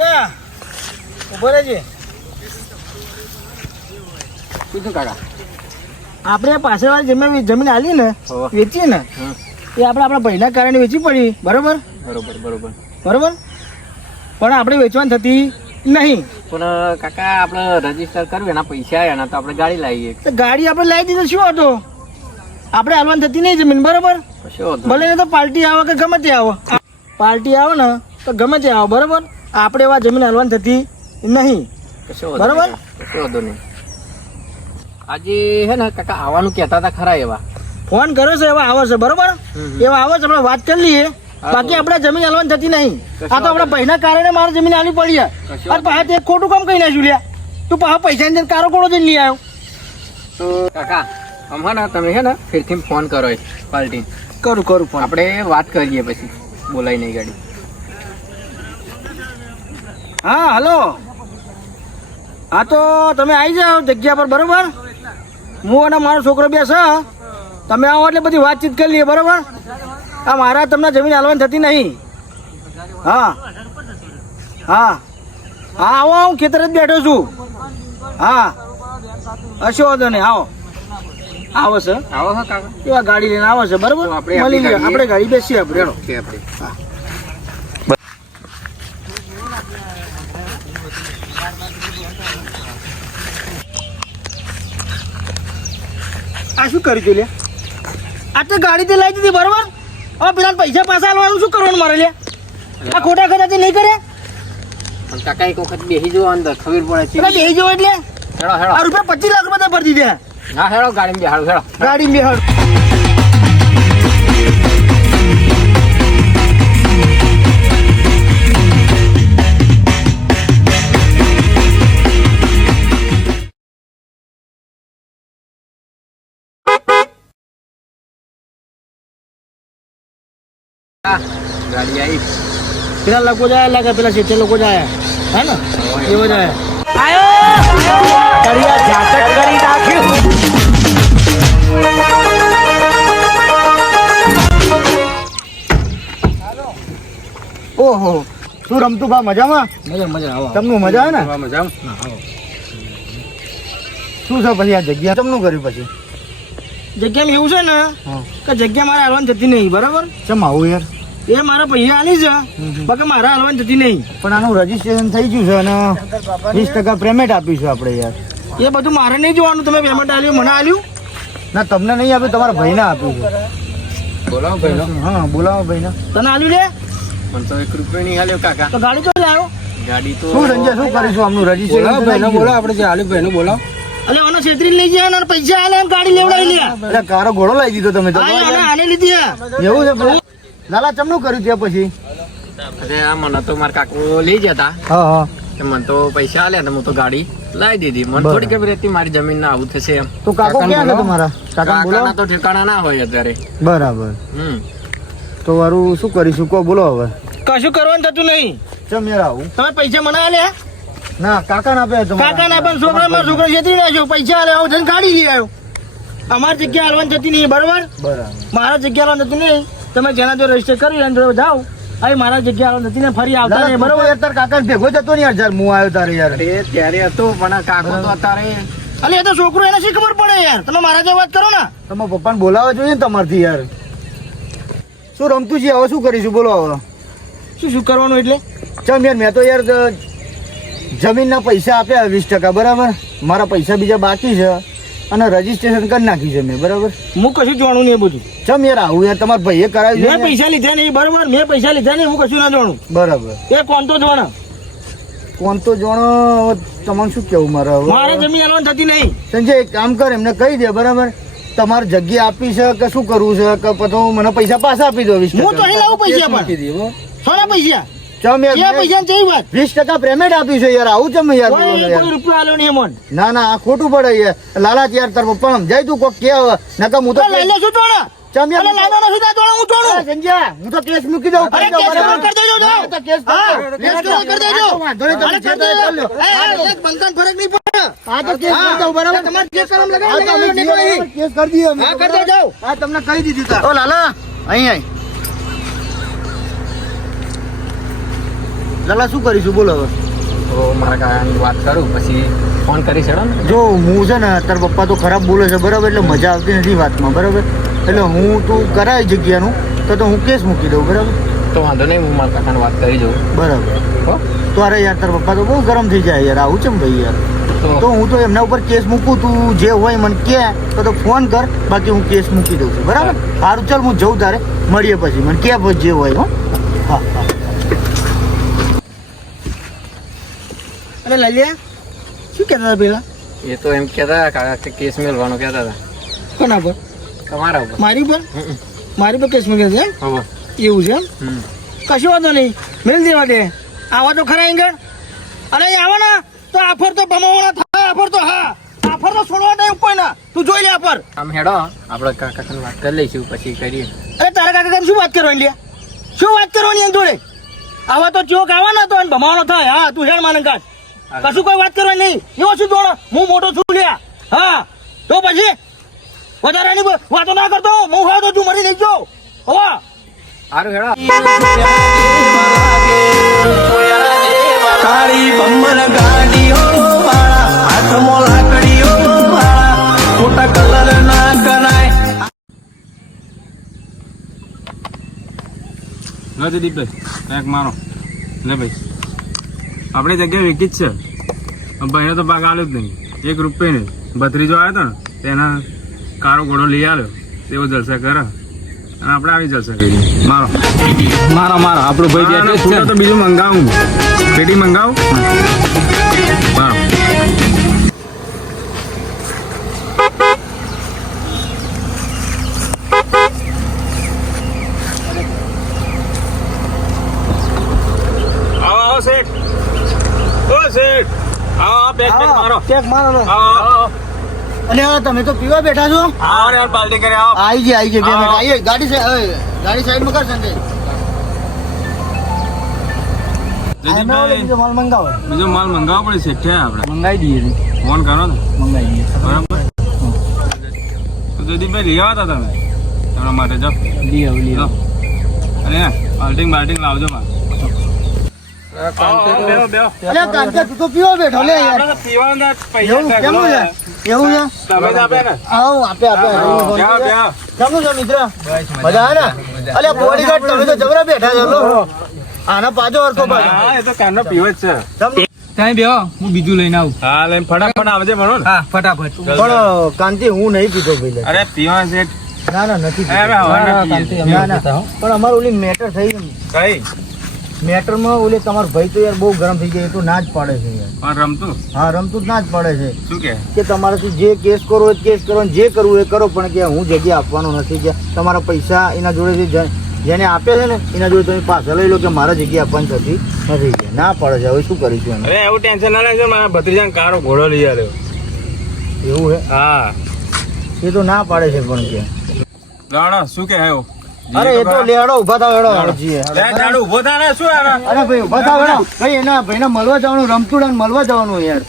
બેટા ઉભો રહેજે. શું કાકા આપણે પાછળવાળી જમીન આલી ને વેચી ને એ આપણા ભાઈના કારણે વેચી પડી. બરોબર બરોબર બરોબર બરોબર પણ આપણે વેચવાની થતી નહીં. પણ કાકા આપણે રજીસ્ટર કરવું એના પૈસા આવ્યા તો આપણે ગાડી લાવીએ. તો ગાડી આપણે લાવી દીધું શું હતો? આપણે હાલવાની થતી નહીં જમીન. બરોબર ભલે ને તો પાર્ટી આવે કે ગમે તે આવે, પાર્ટી આવે ને તો ગમે તે આવે. બરોબર આપણે એવા જમીન હાલવાની થતી નહીં. બરોબર કશો વાંધો નહીં. આજે હે ને કાકા આવવાનું કહેતા હતા ખરા એવા ફોન કર્યો છે એવા આવે છે. બરોબર એવા આવે છે આપણે વાત કરી લઈએ. બાકી આપણે જમીન હાલવાની થતી નહીં. આ તો આપણા ભાઈના કારણે મારે જમીન હાલવી પડી. અને પાછા તે ખોટું કામ કહી નાખ્યું લ્યા. તું પાછા પૈસા ને કારો કોડો જઈને લઈ આવ્યો. તો કાકા આમ હે ને તમે હે ને ફેરથી ફોન કરો પાર્ટી કરું ફોન. આપણે વાત કરીએ પછી બોલાય નહીં ગાડી. હા હલો. હા તો તમે આવી જાઓ જગ્યા પર. બરોબર હું અને મારો છોકરો બે છે. તમે આવો એટલે બધી વાતચીત કરી લઈએ. બરોબર આ મારા તમને જમીન હાલવાની થતી નહીં. હા હા હા આવો હું ખેતર જ બેઠો છું. હા હશો વાંધો નહીં. આવો આવો છે. આવો હા કાકા એવા ગાડી લઈને આવો છે. બરોબર મળી ગયા આપણે ગાડી બેસીએ આપણે. હા આ શું કરી તું લે? આ તો ગાડી તે લાવી દીધી. બરોબર હવે પેલા પૈસા પાછા આલવાનું શું કરવાનું મારે લે? આ ખોટા ખર્ચા નહીં કરે. પણ કાકા એક વખત બેસી જવો અંદર ખબર પડે છે. બેસી જવો એટલે હેડો હેડો આ રૂપિયા 25 લાખ રૂપિયા ભરી દીધા. હા હેડો ગાડીમાં બેહાડો હેડો ગાડી બેહાડ. ગાડી આવી. પેલા લોકો જાય લાગે પેલા શેઠે લોકો જાય હે ને એવો જાય. ઓહો શું રમતું ભા મજામાં? મજા આવો તમને મજા આવે ને? મજા શું છે પછી આ જગ્યા તમનું કર્યું? પછી જગ્યામાં એવું છે ને કે જગ્યા મારે હાલવાની થતી નહીં. બરાબર ચમ આવું યાર? એ મારા પૈસા આલી છે બાકી મારે હાલવાની થતી નહીં. પણ આનું રજીસ્ટ્રેશન થઈ ગયું છે અને 20% પેમેન્ટ આપ્યું છે આપણે યાર. એ બધું મારે નહીં જોવાનું. તમે પેમેન્ટ આલ્યું મને આલ્યું ના તમને નહીં આપ્યું તમારા ભાઈને આપ્યું છે. બોલાવો ભાઈનો. હા બોલાવો ભાઈને. તને આલ્યું લે? મને તો 1 રૂપિયો નહીં આલ્યો કાકા. તો ગાડી તો લાવ્યો. ગાડી તો શું સંજય શું કરીશું આમનું રજીસ્ટ્રેશન? બોલો આપણે જે આલ્યું ભાઈનું બોલાવો. અલે આનો છેતરી લઈ ગયા અને પૈસા આલે ગાડી લેવડાવી લે. એટલે કારો ઘોડો લાવી દીધો તમે તો. આને લીધી એવું છે લાલા ચમનું કર્યું ત્યાં પછી? અરે આ મને તો મારા કાકો લઈ જતા. હા હા મને તો પૈસા આલ્યા ને હું તો ગાડી લાવી દીધી. મને થોડી ખબર હતી મારી જમીન ના આવું થશે એમ. તો કાકો ક્યાં છે તમારા? કાકાના તો ઠેકાણા ના હોય અત્યારે. બરાબર તો વારું શું કરીશું કહો બોલો હવે. કશું કરવાનું થતું નહીં. ચમ યાર આવું તમે પૈસા મને આલ્યા? ના કાકા ના આપ્યા. કાકા ના પણ છોકરા મારા છોકરા છેતરી નાખ્યો. પૈસા આલે આવું થઈને ગાડી લઈ આવ્યો. અમારી જગ્યા હાલવાની થતી નહીં. બરોબર મારા જગ્યા હાલવાની થતી નહીં. તમે જેના જો રજીસ્ટર કરી અને જાઓ અહીં મારા જગ્યા હાલવાની થતી ને ફરી આવતા નહીં. બરોબર યાર કાકા ભેગો જતો ને યાર હું આવ્યો તારે યાર. ત્યારે હતો પણ કાકો તો અત્યારે અલે એ તો છોકરો એને શી ખબર પડે યાર. તમે મારા જો વાત કરો ને. તમે પપ્પાને બોલાવવા જોઈએ ને તમારથી યાર. શું રમતું છે હવે શું કરીશું બોલો હવે? શું કરવાનું એટલે? ચમ યાર મેં તો યાર જમીનના પૈસા આપ્યા 20%. બરાબર મારા પૈસા બીજા બાકી છે અને રજીસ્ટ્રેશન કરી નાખ્યું છે મેં. બરાબર હું કશું જાણું નહીં એ બધું. ચમ યાર આવું યાર તમારા ભાઈએ કરાવ્યું. મેં પૈસા લીધા નહીં. બરાબર મેં પૈસા લીધા નહીં. હું કશું ના જાણું. બરાબર એ કોણ તો જાણે. કોણ તો જાણો તમને શું કેવું મારે હવે? મારે જમીન હાલવાની થતી નહીં. સંજય એક કામ કર એમને કહી દે. બરાબર તમારે જગ્યા આપી છે કે શું કરવું છે કે પછી મને પૈસા પાછા આપી દો. 20% હું તો અહીં લાવું પૈસા પણ સોના પૈસા. ચમ યાર પૈસા છે વાત 20% પેમેન્ટ આપ્યું છે યાર. આવું ચમ યાર કોઈ રૂપિયો આલ્યો નહીં એમોન. ના ના આ ખોટું પડે યાર. લાલા યાર તાર પપ્પા સમજાય તું કોક કે નકા હું તો લઈ લે છું તોડા. ચમ યાર લાલો નથી તા તોડા હું તોડું. સંજય હું તો કેસ મૂકી દઉં. અરે કેસ કરી દેજો તો કેસ કરી દેજો. વાંધો નહીં તમે ચેતા કરી લો. એક બંધન ફરક નહીં પડે. હા તો કેસ કરી દઉં બરાબર તમારે જે કરમ લગાવી કેસ કરી દઈએ હા કરી દો જાઓ હા તમને કહી દીધું તા ઓ લાલા અહીં લાલા શું કરીશું બોલો હવે તો મારા કાકાની વાત કરું પછી ફોન કરી છેડો ને જો હું છે ને તારા પપ્પા તો ખરાબ બોલે છે બરાબર એટલે મજા આવતી નથી વાતમાં બરાબર એટલે હું તું કરાય જગ્યાનું તો હું કેસ મૂકી દઉં બરાબર તો વાંધો નહીં હું મારા કાકાને વાત કરી જોઉં બરાબર હો તો અરે યાર તારા પપ્પા તો બહુ ગરમ થઈ જાય યાર આવું છે ને ભાઈ યાર તો હું તો એમના ઉપર કેસ મૂકું તું જે હોય મને કે તો ફોન કર બાકી હું કેસ મૂકી દઉં છું બરાબર સારું ચાલ હું જઉં તારે મળીએ પછી મને કે પછી જે હોય હો હા હા અરે લાલિયા શું કહેતા હતા પેલા એ તો એમ કહેતા કાકા કે કેસ મેળવાનો કહેતા હતા કોના પર તમારા ઉપર મારી પર મારી પર કેસ મૂક્યો છે હવે એવું છે એમ કશું વાંધો નહીં મેળ દેવા દે આવા તો ખરા આગળ અરે આવા ના તો આફર તો બમાવાના થાય આફર તો હા આફર તો છોડવા નહીં કોઈ ના તું જોઈ લે આફર આમ હેડો આપણે કાકાને વાત કરી લઈશું પછી કરીએ અરે તારા કાકા કેમ શું વાત કરવાની લે શું વાત કરવાની એમ જોડે આવા તો ચોક આવવાના તો બમાવાનો થાય હા તું હેડ માનન કાઢ કશું કોઈ વાત કરવાની નહીં એવો શું જોડો હું મોટો છું લ્યા હા તો પછી વધારાની વાતો ના કરતો હું હોય તો તું મરી નહીં જો હવા સારું હેડો કાળી બમ્બર ગાડીઓ વાળા હાથમાં લાકડીઓ વાળા ખોટા કલર ના કરાય નથી દીપભાઈ કંઈક મારો લે ભાઈ આપણી જગ્યા વેકી જ છે ભાઈને તો ભાગ આવ્યો જ નહીં 1 રૂપિયા નહીં ભત્રીજો આવ્યો હતો ને તેના કારો ઘોડો લઈ આવ્યો તેવો જલસા કરે અને આપણે આવી જલસા કરી મારો મારો મારો આપણો ભાઈ છૂટો તો બીજું મંગાવું પેટી મંગાવું મારો આવો શેઠ ઓ શેઠ આવો પેક પેક મારો ચેક મારો આવો અને હવે તમે તો પીવા બેઠા છો આવો યાર પાર્ટી કરી આવો આવી છે 2 મિનિટ આવો. આવીએ ગાડી સાઈડમાં કર સંજય જયદીપભાઈ બીજો માલ મંગાવો બીજો માલ મંગાવવો પડે શેઠ આપણે મંગાવી દઈએ ફોન કરો ને મંગાવી દઈએ બરાબર તો જયદીપભાઈ લઈ આવ્યા હતા તમે તમારા માટે જાઓ લો. અને બાલ્ટિંગ બાલ્ટિંગ લાવજો માં બેહો બેહો અરે કાંતા તું તો પીવા બેઠો લે યાર આપણે તો પીવાના પૈસા એવું છે. કેમનું છે એવું છે તમે જ આપે ને આવો આપે બેહો બેહો કેમનું છે મિત્ર મજા આવે ને અલ્યા બોડીગાર્ડ તમે તો જબરા બેઠા છો લો આના પાછો અરખો પાછો હા એ તો કાનનો પીવો જ છે ત્યાં બેહો હું બીજું લઈને આવું હા લઈને ફટાફટ આવજે ભણો ને હા ફટાફટ પણ કાંતિ હું નહીં પીતો ભાઈ અરે પીવા શેઠ ના ના નથી એ હવે હવાના પીએ. ના ના પણ અમારું ઓલી મેટર થઈ કઈ મેટરમાં ઓલે તમારો ભાઈ તો યાર બહુ ગરમ થઈ જાય એ તો ના જ પાડે છે યાર પણ રમતું હા રમતું જ ના જ પાડે છે શું કે કે તમારાથી જે કેસ કરો એ કેસ કરો ને જે કરવું એ કરો પણ કે હું જગ્યા આપવાનો નથી કે તમારા પૈસા એના જોડે જેને આપે છે ને એના જોડે તમે પાછા લઈ લો કે મારા જગ્યા આપવાની થતી નથી કે ના પાડે છે હવે શું કરીશું એને અરે એવું ટેન્શન ના લેજો મારા ભત્રીજાને કારો ઘોડો લઈ આવ્યો એવું હે હા એ તો ના પાડે છે પણ કે લાડો શું કે આવ્યો અરે એ તો લેડો ઉભા થાવ એડો જીએ લે જાડુ ઉભો થા ને શું આવે અરે ભાઈ ઉભા થાવ એડો ભાઈ એના ભાઈને મળવા જવાનું રમતુડાને મળવા જવાનું યાર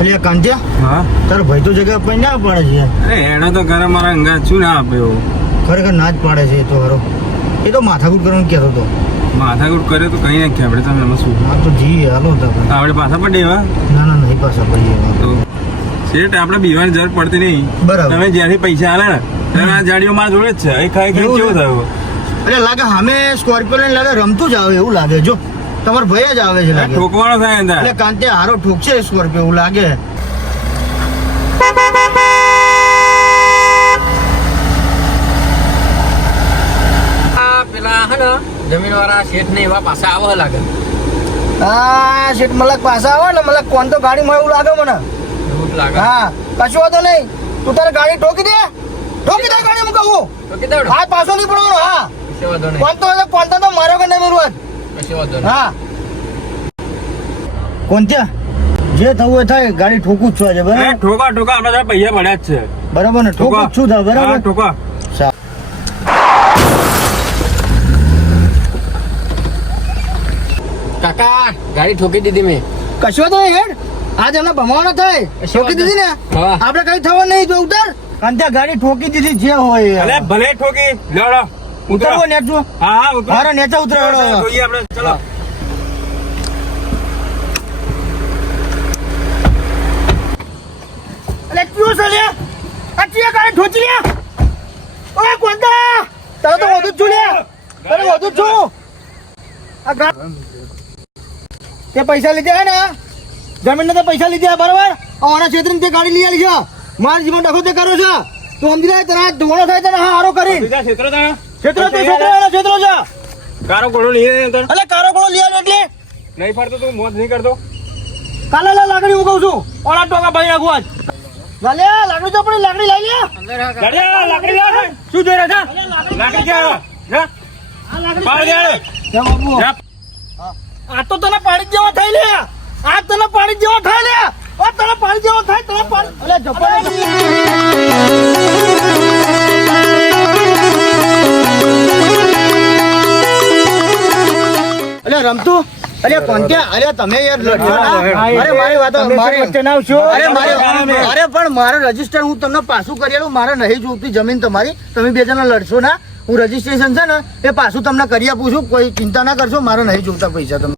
અલ્યા કાંત્યા હા તારો ભાઈ તો જગ્યા પર ના પાડે છે યાર. અરે એનો તો ઘરે મારા અંગા શું ના આપ્યો ખરેખર ના જ પાડે છે એ તો ખરો એ તો માથાકૂટ કરવાનું કહેતો હતો માથાકૂટ કરે તો કઈ નાખીએ આપણે તમે એમાં શું હા તો જી હાલો હતા આપણે પાછા પણ દેવા ના ના નહીં પાછા પડીએ તો શેઠ આપણે બીવાની જરૂર પડતી નહીં બરાબર. તમે જ્યાંથી પૈસા આલે ને ત્યારે આ જાડીઓ મારા જોડે જ છે એ ખાઈ ખાઈ એવું કેવું છે? થયું એટલે લાગે સામે સ્કોર્પિયો લઈને લાગે રમતું જ આવે એવું લાગે જો તમારો ભાઈ જ આવે છે લાગે ઠોકવાનો થાય અંદર એટલે કાંતે હારો ઠોકશે સ્કોર્પિયો એવું લાગે આ પેલા હે ને જમીન વાળા શેઠ ને એવા પાછા આવો લાગે હા શેઠ મલક પાછા આવે ને મલક કોણ તો ગાડી મળે એવું લાગે મને એવું જ લાગે હા કશું વાંધો નહીં તું તારે ગાડી ઠોકી દે ગાડી હું કહું તો કીધું હાથ પાછો નહીં પડવાનો હા કશો વાંધો નહીં કોણ તો મારો કે નહીં મેરું કશો વાંધો નહીં હા કોણ ત્યાં જે થવું હોય થાય, ગાડી ઠોકું જ છું આજે, એ બરાબર? ઠોકા ઠોકા આપણે તો પૈયા પડ્યા જ છે. બરાબર ને, ઠોકું જ છું તાર, હા, બરાબર? ઠોકા. કાકા ગાડી ઠોકી દીધી મેં. કશો તો હેડ, આજ એમને ભમાવાના થાય, ઠોકી દીધી ને, હા. આપણે કઈ થવા નહીં, તો ઉતાર. કારણ ત્યાં ગાડી ઠોકી દીધી જે હોય. અલે ભલે ઠોકી લેવડો ઉતરવો નેચું. હા હા ઉતરો. હારો નેચા ઉતરો. જોઈએ આપણે ચલો. અલે ક્યું સલ્યા, આ ચિયા ગાડી ઠોચી લ્યા. ઓય કોંતા, તારે તો વધુ જ છું લ્યા, તારે વધુ જ છું. આ તે પૈસા લીધા હે ને, જમીન તો પૈસા લીધા બરાબર. આના ક્ષેત્રમાં તે ગાડી લઈ આલી છે, મારા જીવન ડખો તે કર્યો છે. તું સમજી જાય, તને ધોવાનો થાય તને હા હારો કરી. બીજા ક્ષેત્રો તો ક્ષેત્રો છે. કારો ઘોડો લઈ આવ્યો તો અલે કારો કોળો લઈ આવ્યો એટલે નહીં ફરતો તું મોત નહીં કરતો. કાલે લાકડી હું કહું છું, ઓલા ટોકા ભાઈ નાખું આજ. લાલે લાકડી તો પડી, લાકડી લઈ લે. ગાડી લાકડી લે શું જોઈ રહ્યા છે? લાકડી ક્યાં જા પાડ દે હાલે. જા બાબુ. જા. આ તો તને પાડી જ જેવો થાય લે, આ તને પાડી જ જેવો થાય લે, ઓ તને પાડી જેવો થાય, તને પાડી. અલે જપાઈ અલે રમતું, અલે કોન્ટ્યા, અલે તમે યાર લડશો ના. અરે મારી વાત મારી વચ્ચે ના આવશો. અરે પણ મારે રજીસ્ટર હું તમને પાછું કરી આલું. મારે નહીં જોઈતી જમીન તમારી, તમે બે જણા લડશો ના. હું રજીસ્ટ્રેશન છે ને એ પાછું તમને કરી આપું છું, કોઈ ચિંતા ના કરશો. મારે નહીં જોતા પૈસા તમે.